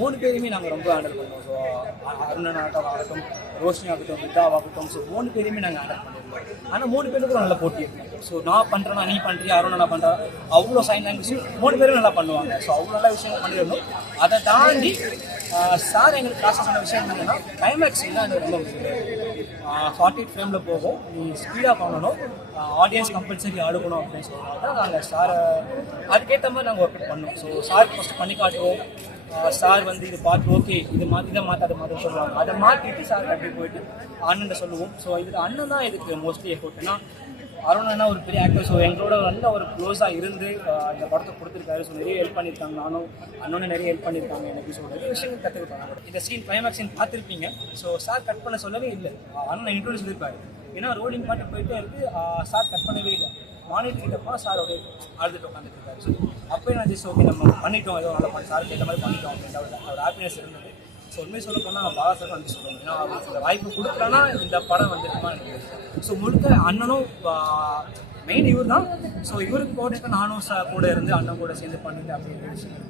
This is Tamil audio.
3 பேரையுமே நாங்கள் ரொம்ப ஹேண்டில் பண்ணுவோம். ஸோ அருணன் ஆகட்டும், ரோஷினி ஆகட்டும், வித்யாவாகட்டும், ஸோ 3 பேரையுமே நாங்கள் ஹேண்டில் பண்ணியிருந்தோம். ஆனால் 3 பேருக்கும் நல்ல போட்டி இருக்கும். ஸோ நான் பண்ணுறேன்னா நீ பண்ணுறியா, அருண் நான் பண்ணுறேன், அவ்வளோ சைன் லாங்குவேஜ் 3 பேரும் நல்லா பண்ணுவாங்க. ஸோ அவ்வளோ நல்ல விஷயங்கள் பண்ணியிருந்தோம். அதை தாண்டி சார் எங்களுக்கு கிளாஸஸ் சொன்ன விஷயம் என்னன்னா கிளைமேக்ஸ் தான் எனக்கு ரொம்ப முக்கியம். 48 ஃப்ரேமில் போகும், நீ ஸ்பீடாக பண்ணணும், ஆடியன்ஸ் கம்பல்சரி ஆடுக்கணும் அப்படின்னு சொல்லிட்டு நாங்கள் சாரை அதுக்கேற்ற மாதிரி நாங்கள் ஒர்க் பண்ணோம். ஸோ சார் ஃபஸ்ட்டு பண்ணி காட்டுவோம். சார் வந்து இது பார்த்து ஓகே இதை மாற்ற அதை மாற்ற சொல்லுவாங்க. அதை மாற்றிட்டு சார் கட்டி போயிட்டு அண்ணன் சொல்லுவோம். ஸோ இதுக்கு அண்ணன் தான் இதுக்கு மோஸ்ட்லி எஃபோர்ட். ஏன்னா அருணா ஒரு பெரிய ஆக்டர். ஸோ எங்களோட நல்ல ஒரு க்ளோஸாக இருந்து இந்த படத்தை கொடுத்துருக்காரு. ஸோ நிறைய ஹெல்ப் பண்ணியிருக்காங்க, நானும் அண்ணனும் நிறைய ஹெல்ப் பண்ணியிருக்காங்க எனக்கு. ஸோ நிறைய விஷயங்கள் கற்றுக்கிட்டாங்க. இந்த சீன் கிளைமேக்ஸ் சீன் பார்த்துருப்பீங்க. ஸோ சார் கட் பண்ண சொல்லவே இல்லை, அண்ணன் இன்ட்ரோடியூஸ் இருப்பார். ஏன்னா ரோலிங் பாட்டு போயிட்டே இருக்கு, சார் கட் பண்ணவே இல்லை. மானிட்டர் கிட்டப்பா சார் ஒரு அழுதுட்டு உட்காந்துட்டு இருக்காரு. ஸோ அப்போ நான் ஜஸ்ட் ஓகே நம்ம பண்ணிட்டோம், ஏதோ நல்லா பண்ணி சாருக்கு ஏற்ற மாதிரி பண்ணிட்டோம் அப்படின்ற ஒரு ஹாப்பினஸ் இருந்தது. ஸோ உண்மையை சொல்ல போனால் நான் பாலா சார் வந்து சொல்லுவேன். ஏன்னா அவருக்கு இந்த வாய்ப்பு கொடுக்கலன்னா இந்த படம் வந்துருக்குமா எனக்கு. ஸோ முழுக்க அண்ணனும் மெயின் இவர் தான். ஸோ இவருக்கு கோஆர்டினேட்டர் நானும் கூட இருந்து அண்ணன் கூட சேர்ந்து பண்ணிட்டு அப்படின்ற விஷயம்.